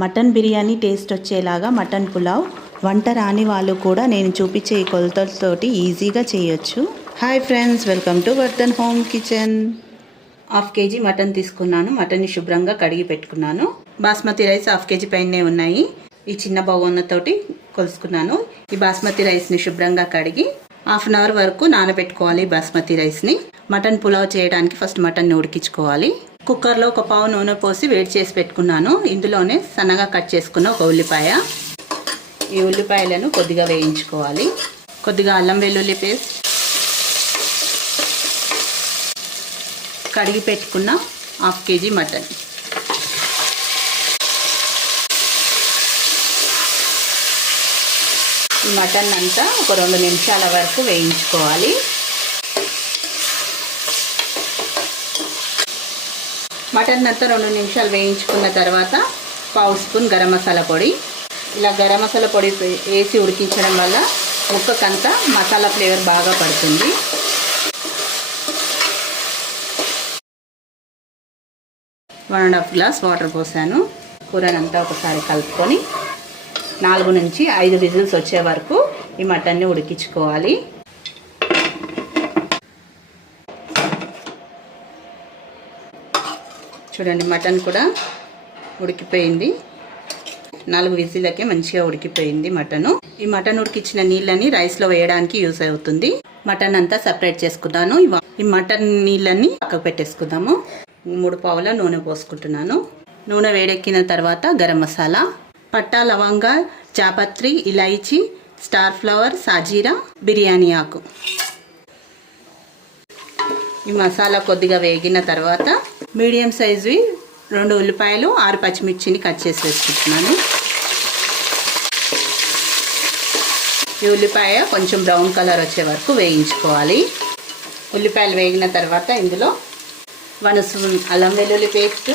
Mutton biryani taste వచ్చేలాగా mutton pulao వంట రాని వాళ్ళు కూడా నేను చూపించే ఈ కొలతలతోటి ఈజీగా చేయొచ్చు. Hi friends welcome to Vardhan home kitchen half KG mutton తీసుకున్నాను. మటన్ని శుభ్రంగా కడిగి పెట్టుకున్నాను. బాస్మతి రైస్ హాఫ్ కేజీ పైనే ఉన్నాయి. ఈ చిన్న బౌన్నతోటి కొలుసుకున్నాను. ఈ బాస్మతి రైస్ని శుభ్రంగా కడిగి హాఫ్ అన్ అవర్ వరకు నానబెట్టుకోవాలి బాస్మతి రైస్ని. మటన్ పులావ్ చేయడానికి ఫస్ట్ మటన్ని ఉడికించుకోవాలి. కుక్కర్లో ఒక పావు నూనె పోసి వేడి చేసి పెట్టుకున్నాను. ఇందులోనే సన్నగా కట్ చేసుకున్న ఒక ఉల్లిపాయ. ఈ ఉల్లిపాయలను కొద్దిగా వేయించుకోవాలి. కొద్దిగా అల్లం వెల్లుల్లి పేస్ట్. కడిగి పెట్టుకున్న హాఫ్ కేజీ మటన్. ఈ మటన్ అంతా ఒక రెండు నిమిషాల వరకు వేయించుకోవాలి. మటన్ అంతా రెండు నిమిషాలు వేయించుకున్న తర్వాత పావు స్పూన్ గరం మసాలా పొడి. ఇలా గరం మసాలా పొడి వేసి ఉడికించడం వల్ల ముక్కకంతా మసాలా ఫ్లేవర్ బాగా పడుతుంది. One and half glass water పోసాను. కూరనంతా ఒకసారి కలుపుకొని నాలుగు నుంచి ఐదు విజిల్స్ వచ్చే వరకు ఈ మటన్ని ఉడికించుకోవాలి. చూడండి మటన్ కూడా ఉడికిపోయింది. నాలుగు విజిల్లకే మంచిగా ఉడికిపోయింది మటను. ఈ మటన్ ఉడికించిన నీళ్ళని రైస్లో వేయడానికి యూస్ అవుతుంది. మటన్ అంతా సపరేట్ చేసుకున్నాను ఈ మటన్ నీళ్ళని పక్కకు పెట్టేసుకుందాము. మూడు పావుల నూనె పోసుకుంటున్నాను. నూనె వేడెక్కిన తర్వాత గరం మసాలా పట్టా లవంగా జాపత్రి ఇలైచి స్టార్ ఫ్లవర్ సాజీరా బిర్యానీ ఆకు. ఈ మసాలా కొద్దిగా వేగిన తర్వాత మీడియం సైజువి రెండు ఉల్లిపాయలు ఆరు పచ్చిమిర్చిని కట్ చేసి వేసుకుంటున్నాను. ఈ ఉల్లిపాయ కొంచెం బ్రౌన్ కలర్ వచ్చే వరకు వేయించుకోవాలి. ఉల్లిపాయలు వేగిన తర్వాత ఇందులో వన్ స్పూన్ అల్లం వెల్లుల్లి పేస్ట్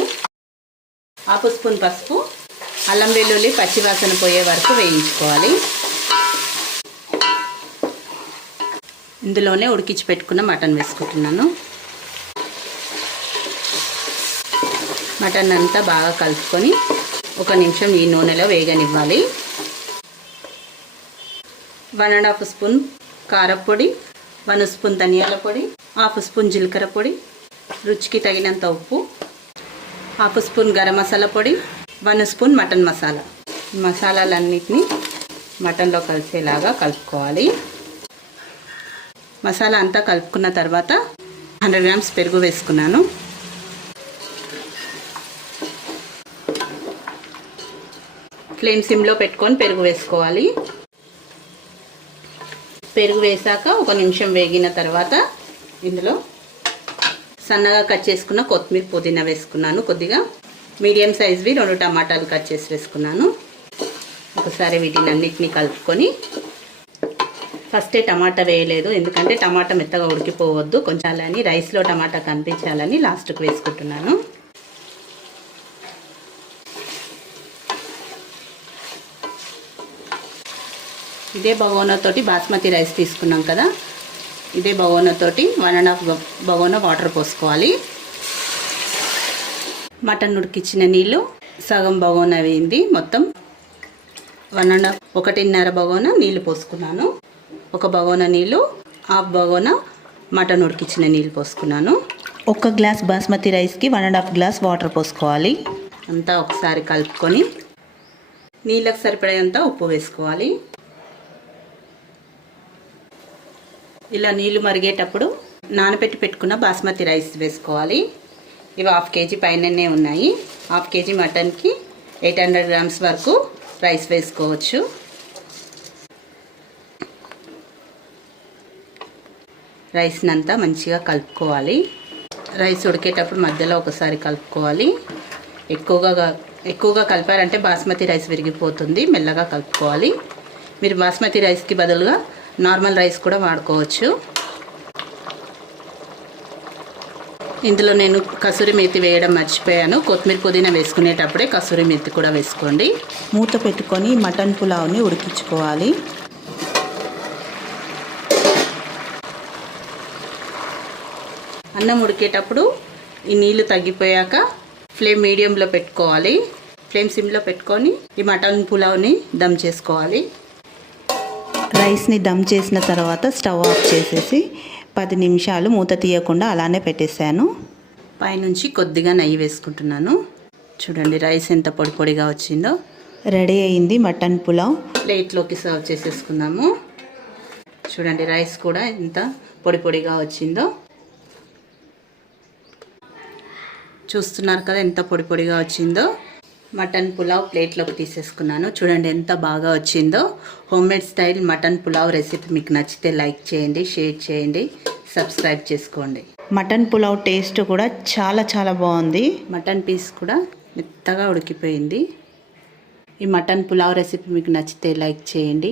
హాఫ్ స్పూన్ పసుపు అల్లం వెల్లుల్లి పచ్చివాసన పోయే వరకు వేయించుకోవాలి. ఇందులోనే ఉడికించి పెట్టుకున్న మటన్ వేసుకుంటున్నాను. మటన్ అంతా బాగా కలుపుకొని ఒక నిమిషం ఈ నూనెలో వేగనివ్వాలి. వన్ అండ్ హాఫ్ స్పూన్ కారపొడి వన్ స్పూన్ ధనియాల పొడి హాఫ్ స్పూన్ జీలకర్ర పొడి రుచికి తగినంత ఉప్పు హాఫ్ స్పూన్ గరం మసాలా పొడి వన్ స్పూన్ మటన్ మసాలా. మసాలాలన్నిటిని మసాలాలన్నిటినీ మటన్లో కలిసేలాగా కలుపుకోవాలి. మసాలా అంతా కలుపుకున్న తర్వాత హండ్రెడ్ గ్రామ్స్ పెరుగు వేసుకున్నాను. ఫ్లేమ్ సిమ్లో పెట్టుకొని పెరుగు వేసుకోవాలి. పెరుగు వేసాక ఒక నిమిషం వేగిన తర్వాత ఇందులో సన్నగా కట్ చేసుకున్న కొత్తిమీర పుదీనా వేసుకున్నాను కొద్దిగా. మీడియం సైజ్వి రెండు టమాటాలు కట్ చేసి వేసుకున్నాను. ఒకసారి వీటిని అన్నిటినీ కలుపుకొని. ఫస్టే టమాటా వేయలేదు ఎందుకంటే టమాటా మెత్తగా ఉడికిపోవద్దు. కొంచెం అని రైస్లో టమాటా కనిపించాలని లాస్ట్కి వేసుకుంటున్నాను. ఇదే బగోనాతోటి బాస్మతి రైస్ తీసుకున్నాం కదా. ఇదే బగోనాతోటి వన్ అండ్ హాఫ్ బగోనా వాటర్ పోసుకోవాలి. మటన్ ఉడికిచ్చిన నీళ్ళు సగం బగోనా వేయింది మొత్తం. వన్ అండ్ హాఫ్ ఒకటిన్నర బగోనా నీళ్ళు పోసుకున్నాను. ఒక బగోనా నీళ్ళు హాఫ్ బగోనా మటన్ ఉడికిచ్చిన నీళ్ళు పోసుకున్నాను. ఒక గ్లాస్ బాస్మతి రైస్కి one and half glass water పోసుకోవాలి. అంతా ఒకసారి కలుపుకొని నీళ్ళకి సరిపడేంత ఉప్పు వేసుకోవాలి. ఇలా నీళ్ళు మరిగేటప్పుడు నానబెట్టి పెట్టుకున్న బాస్మతి రైస్ వేసుకోవాలి. ఇవి హాఫ్ కేజీ పైననే ఉన్నాయి. హాఫ్ కేజీ మటన్కి ఎయిట్ హండ్రెడ్ గ్రామ్స్ వరకు రైస్ వేసుకోవచ్చు. రైస్ని అంతా మంచిగా కలుపుకోవాలి. రైస్ ఉడికేటప్పుడు మధ్యలో ఒకసారి కలుపుకోవాలి. ఎక్కువగా ఎక్కువగా కలిపారంటే బాస్మతి రైస్ విరిగిపోతుంది. మెల్లగా కలుపుకోవాలి. మీరు బాస్మతి రైస్కి బదులుగా నార్మల్ రైస్ కూడా వాడుకోవచ్చు. ఇందులో నేను కసూరి మేతి వేయడం మర్చిపోయాను. కొత్తిమీర పుదీనా వేసుకునేటప్పుడే కసూరి మేతి కూడా వేసుకోండి. మూత పెట్టుకొని మటన్ పులావ్ని ఉడికించుకోవాలి. అన్నం ఉడికేటప్పుడు ఈ నీళ్ళు తగ్గిపోయాక ఫ్లేమ్ మీడియంలో పెట్టుకోవాలి. ఫ్లేమ్ సిమ్లో పెట్టుకొని ఈ మటన్ పులావ్ని దమ్ చేసుకోవాలి. రైస్ని దమ్ చేసిన తర్వాత స్టవ్ ఆఫ్ చేసేసి పది నిమిషాలు మూత తీయకుండా అలానే పెట్టేశాను. పైనుంచి కొద్దిగా నెయ్యి వేసుకుంటున్నాను. చూడండి రైస్ ఎంత పొడి పొడిగా వచ్చిందో. రెడీ అయింది మటన్ పులావ్. ప్లేట్లోకి సర్వ్ చేసేసుకుందాము. చూడండి రైస్ కూడా ఎంత పొడి పొడిగా వచ్చిందో. చూస్తున్నారు కదా ఎంత పొడి పొడిగా వచ్చిందో. మటన్ పులావ్ ప్లేట్లోకి తీసేసుకున్నాను. చూడండి ఎంత బాగా వచ్చిందో. Homemade style mutton pulao recipe మీకు నచ్చితే లైక్ చేయండి షేర్ చేయండి సబ్స్క్రైబ్ చేసుకోండి. మటన్ పులావ్ టేస్ట్ కూడా చాలా చాలా బాగుంది. మటన్ పీస్ కూడా మెత్తగా ఉడికిపోయింది. ఈ మటన్ పులావ్ రెసిపీ మీకు నచ్చితే లైక్ చేయండి